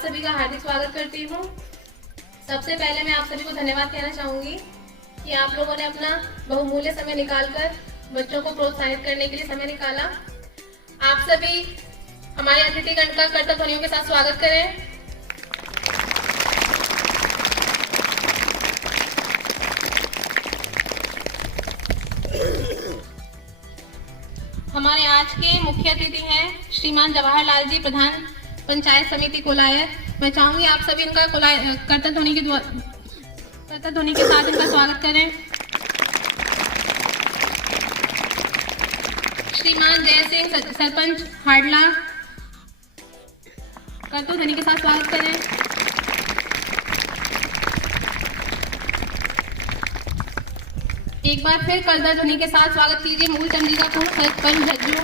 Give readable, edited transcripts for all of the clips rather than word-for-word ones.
सभी का हार्दिक स्वागत करती हूँ। सबसे पहले मैं आप सभी को धन्यवाद कहना चाहूँगी कि आप लोगों ने अपना बहुमूल्य समय निकालकर बच्चों को प्रोत्साहित करने के लिए समय निकाला। आप सभी हमारे अतिथिगण का करतब ध्वनियों के साथ स्वागत करें। हमारे आज के मुख्य अतिथि हैं श्रीमान जवाहरलाल जी, प्रधान पंचायत समिति कोलायर। मैं चाहूंगी आप सभी इनका करतब ध्वनि के साथ इनका स्वागत करें। श्रीमान जय सिंह, सरपंच हाडला, करतब ध्वनि के साथ स्वागत करें। एक बार फिर करतब ध्वनि के साथ स्वागत कीजिए मूल चंद्रिका को, सरपंच जज्जू।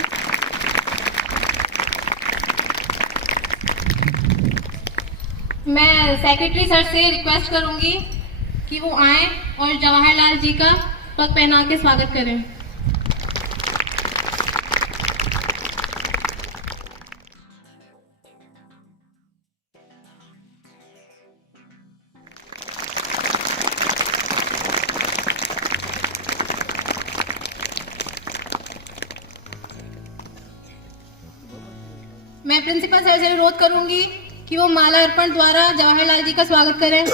मैं सेक्रेटरी सर से रिक्वेस्ट करूंगी कि वो आए और जवाहरलाल जी का पग पहना के स्वागत करें। मैं प्रिंसिपल सर से अनुरोध करूंगी कि वो माला अर्पण द्वारा जवाहरलाल जी का स्वागत करें।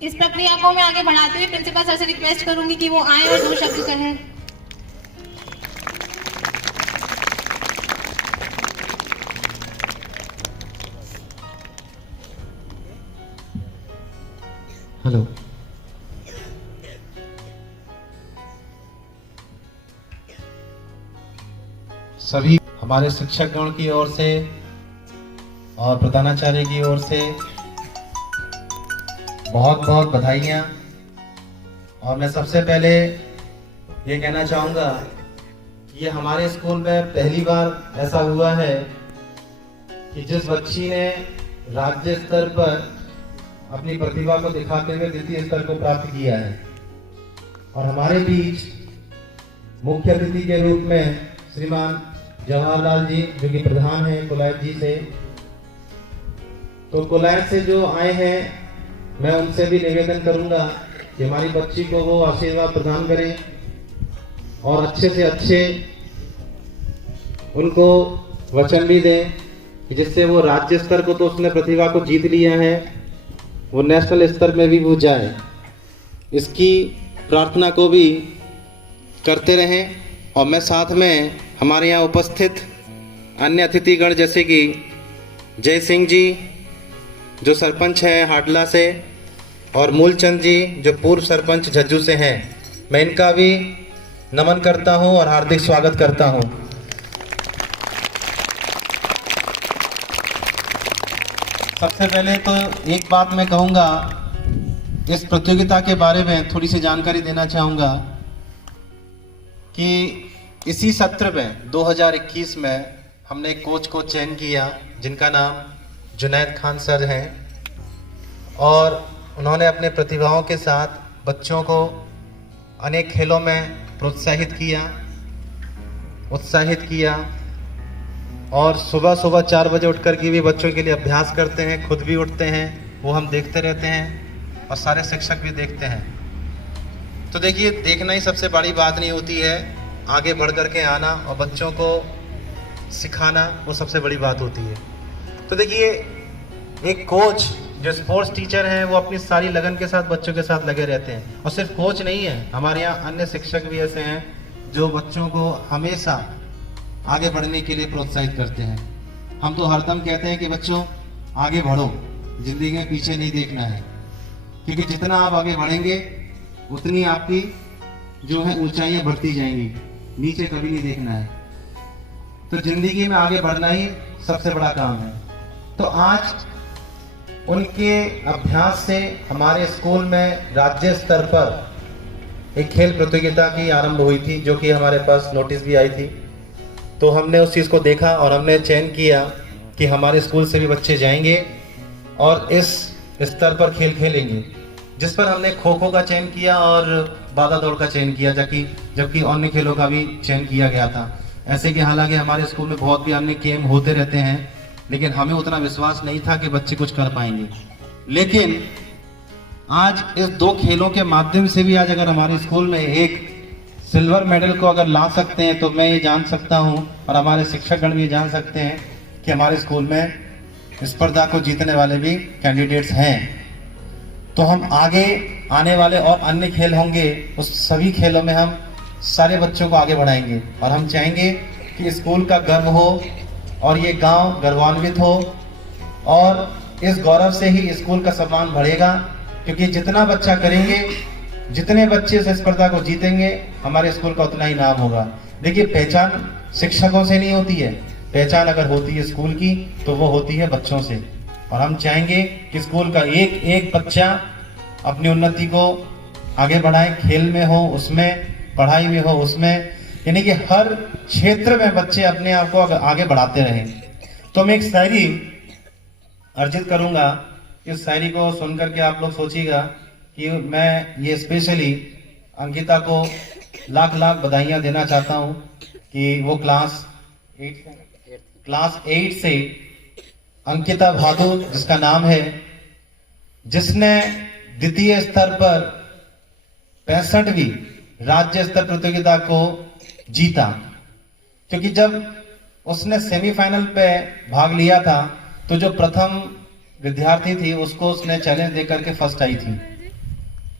इस प्रक्रिया को मैं आगे बढ़ाते हुए प्रिंसिपल सर से रिक्वेस्ट करूंगी कि वो आए और 2 शब्द कहें। हेलो, सभी हमारे शिक्षकगण की ओर से और प्रधानाचार्य की ओर से बहुत बहुत बधाइयाँ और मैं सबसे पहले ये कहना चाहूँगा कि ये हमारे स्कूल में पहली बार ऐसा हुआ है कि जिस बच्ची ने राज्य स्तर पर अपनी प्रतिभा को दिखाते हुए द्वितीय स्तर को प्राप्त किया है। और हमारे बीच मुख्य अतिथि के रूप में श्रीमान जवाहरलाल जी, जो कि प्रधान हैं कोलायत जी से, तो कोलायत से जो आए हैं मैं उनसे भी निवेदन करूंगा कि हमारी बच्ची को वो आशीर्वाद प्रदान करें और अच्छे से अच्छे उनको वचन भी दें कि जिससे वो राज्य स्तर को तो उसने प्रतिभा को जीत लिया है, वो नेशनल स्तर में भी वो जाए, इसकी प्रार्थना को भी करते रहें। और मैं साथ में हमारे यहाँ उपस्थित अन्य अतिथिगण जैसे कि जय सिंह जी जो सरपंच हैं हाटला से, और मूलचंद जी जो पूर्व सरपंच झज्जू से हैं, मैं इनका भी नमन करता हूं और हार्दिक स्वागत करता हूं। सबसे पहले तो एक बात मैं कहूंगा, इस प्रतियोगिता के बारे में थोड़ी सी जानकारी देना चाहूंगा कि इसी सत्र में 2021 में हमने एक कोच को चयन किया जिनका नाम जुनैद खान सर हैं, और उन्होंने अपने प्रतिभाओं के साथ बच्चों को अनेक खेलों में प्रोत्साहित किया और सुबह सुबह 4 बजे उठकर के भी बच्चों के लिए अभ्यास करते हैं, खुद भी उठते हैं, वो हम देखते रहते हैं और सारे शिक्षक भी देखते हैं। तो देखिए, देखना ही सबसे बड़ी बात नहीं होती है, आगे बढ़ कर के आना और बच्चों को सिखाना वो सबसे बड़ी बात होती है। तो देखिए, एक कोच जो स्पोर्ट्स टीचर हैं वो अपनी सारी लगन के साथ बच्चों के साथ लगे रहते हैं, और सिर्फ कोच नहीं है, हमारे यहाँ अन्य शिक्षक भी ऐसे हैं जो बच्चों को हमेशा आगे बढ़ने के लिए प्रोत्साहित करते हैं। हम तो हरदम कहते हैं कि बच्चों आगे बढ़ो, जिंदगी में पीछे नहीं देखना है, क्योंकि जितना आप आगे बढ़ेंगे उतनी आपकी जो है ऊंचाइयां बढ़ती जाएंगी, नीचे कभी नहीं देखना है। तो जिंदगी में आगे बढ़ना ही सबसे बड़ा काम है। तो आज उनके अभ्यास से हमारे स्कूल में राज्य स्तर पर एक खेल प्रतियोगिता की आरंभ हुई थी, जो कि हमारे पास नोटिस भी आई थी। तो हमने उस चीज़ को देखा और हमने चयन किया कि हमारे स्कूल से भी बच्चे जाएंगे और इस स्तर पर खेल खेलेंगे, जिस पर हमने खो खो का चयन किया और बाधा दौड़ का चयन किया, जबकि अन्य खेलों का भी चयन किया गया था। ऐसे कि हालांकि हमारे स्कूल में बहुत भी अन्य गेम होते रहते हैं, लेकिन हमें उतना विश्वास नहीं था कि बच्चे कुछ कर पाएंगे। लेकिन आज इस 2 खेलों के माध्यम से भी आज अगर हमारे स्कूल में एक सिल्वर मेडल को अगर ला सकते हैं, तो मैं ये जान सकता हूँ और हमारे शिक्षकगण भी जान सकते हैं कि हमारे स्कूल में स्पर्धा को जीतने वाले भी कैंडिडेट्स हैं। तो हम आगे आने वाले और अन्य खेल होंगे, उस सभी खेलों में हम सारे बच्चों को आगे बढ़ाएंगे, और हम चाहेंगे कि स्कूल का गर्व हो और ये गांव गर्वान्वित हो, और इस गौरव से ही स्कूल का सम्मान बढ़ेगा, क्योंकि जितना बच्चा करेंगे, जितने बच्चे इस स्पर्धा को जीतेंगे, हमारे स्कूल का उतना ही नाम होगा। देखिए, पहचान शिक्षकों से नहीं होती है, पहचान अगर होती है स्कूल की तो वो होती है बच्चों से। और हम चाहेंगे कि स्कूल का एक एक बच्चा अपनी उन्नति को आगे बढ़ाए, खेल में हो उसमें, पढ़ाई में हो उसमें, यानी कि हर क्षेत्र में बच्चे अपने आप को आगे बढ़ाते रहें। तो मैं एक शायरी अर्जित करूंगा, इस शायरी को सुनकर के आप लोग सोचिएगा कि मैं ये स्पेशली अंकिता को लाख लाख बधाइयां देना चाहता हूं कि वो क्लास 8 से अंकिता भादु जिसका नाम है, जिसने द्वितीय स्तर पर 65वीं राज्य स्तर प्रतियोगिता को जीता। क्योंकि जब उसने सेमीफाइनल पे भाग लिया था तो जो प्रथम विद्यार्थी थी उसको उसने चैलेंज देकर के फर्स्ट आई थी।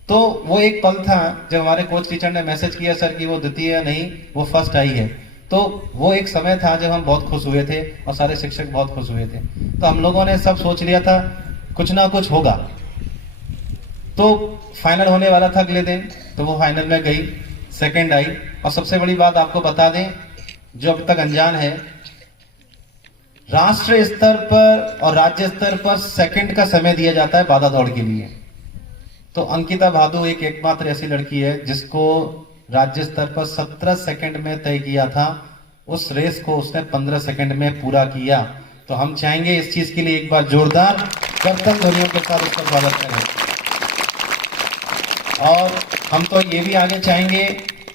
तो वो एक पल था जब हमारे कोच टीचर ने मैसेज किया सर कि वो द्वितीय नहीं, वो फर्स्ट आई है। तो वो एक समय था जब हम बहुत खुश हुए थे और सारे शिक्षक बहुत खुश हुए थे। तो हम लोगों ने सब सोच लिया था कुछ ना कुछ होगा। तो फाइनल होने वाला था अगले दिन, तो वो फाइनल में गई, सेकंड आई। और सबसे बड़ी बात आपको बता दें, जो अब तक अनजान है, राष्ट्रीय स्तर पर और राज्य स्तर पर सेकंड का समय दिया जाता है बाधा दौड़ के लिए। तो अंकिता भादु एक एकमात्र ऐसी लड़की है जिसको राज्य स्तर पर 17 सेकंड में तय किया था, उस रेस को उसने 15 सेकंड में पूरा किया। तो हम चाहेंगे इस चीज के लिए एक बार जोरदार कर्तन ध्वनियों के साथ उसका स्वागत करें। और हम तो ये भी आगे चाहेंगे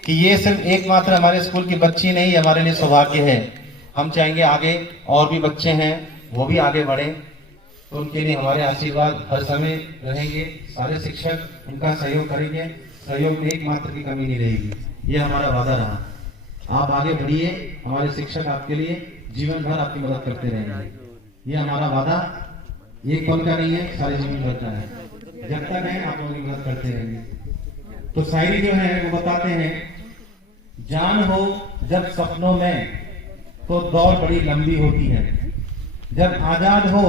कि ये सिर्फ एकमात्र हमारे स्कूल की बच्ची नहीं, हमारे लिए सौभाग्य है। हम चाहेंगे आगे और भी बच्चे हैं वो भी आगे बढ़े, तो उनके लिए हमारे आशीर्वाद हर समय रहेंगे। सारे शिक्षक उनका सहयोग करेंगे, सहयोग में एकमात्र की कमी नहीं रहेगी, ये हमारा वादा रहा। आप आगे बढ़िए, हमारे शिक्षक आपके लिए जीवन भर आपकी मदद करते रहेंगे, ये हमारा वादा एक पल का नहीं है, सारे जीवन भर का है। जब तक है आप लोगों की मदद करते रहेंगे। तो शायरी जो है वो बताते हैं, जान हो जब सपनों में तो दौड़ बड़ी लंबी होती है, जब आजाद हो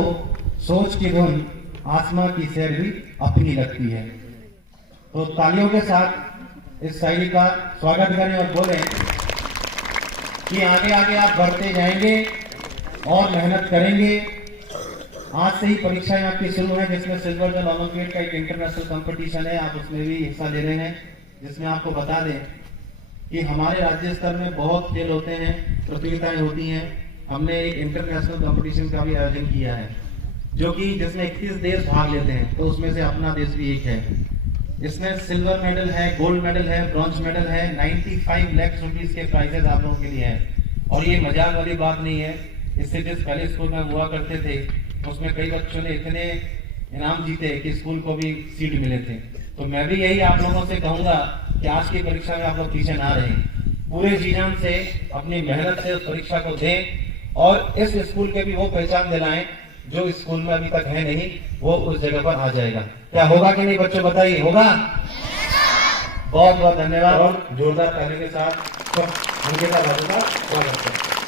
सोच की धुन आसमां की सैर भी अपनी लगती है। तो तालियों के साथ इस शायरी का स्वागत करें और बोलें कि आगे आगे आप बढ़ते जाएंगे और मेहनत करेंगे। आज से ही परीक्षाएं आपकी शुरू है, जिसमें सिल्वर जल ओलंपियड का एक इंटरनेशनल कंपटीशन है, आप उसमें भी हिस्सा ले रहे हैं। जिसमें आपको बता दें कि हमारे राज्य स्तर में बहुत खेल होते हैं, प्रतियोगिताएं होती हैं। हमने एक इंटरनेशनल कंपटीशन का भी आयोजन किया है, जो कि जिसमें 31 देश भाग लेते हैं, तो उसमें से अपना देश भी एक है। इसमें सिल्वर मेडल है, गोल्ड मेडल है, ब्रॉन्ज मेडल है, 95 लाख रुपीस के प्राइजेस आप लोगों के लिए हैं। और ये मजाक वाली बात नहीं है, इससे जिस पहले स्कूल में हुआ करते थे उसमें कई बच्चों ने इतने इनाम जीते कि स्कूल को भी सीट मिले थे। तो मैं भी यही आप लोगों से कहूंगा कि आज की परीक्षा में आप लोग पीछे ना रहें, पूरे जी जान से अपनी मेहनत से उस परीक्षा को दें और इस स्कूल के भी वो पहचान दिलाएं जो स्कूल में अभी तक है नहीं, वो उस जगह पर आ जाएगा। क्या होगा कि नहीं बच्चों, बताइए, होगा? बहुत बहुत धन्यवाद और जोरदार ताली के साथ सब अंकिता भादु का स्वागत करते हैं।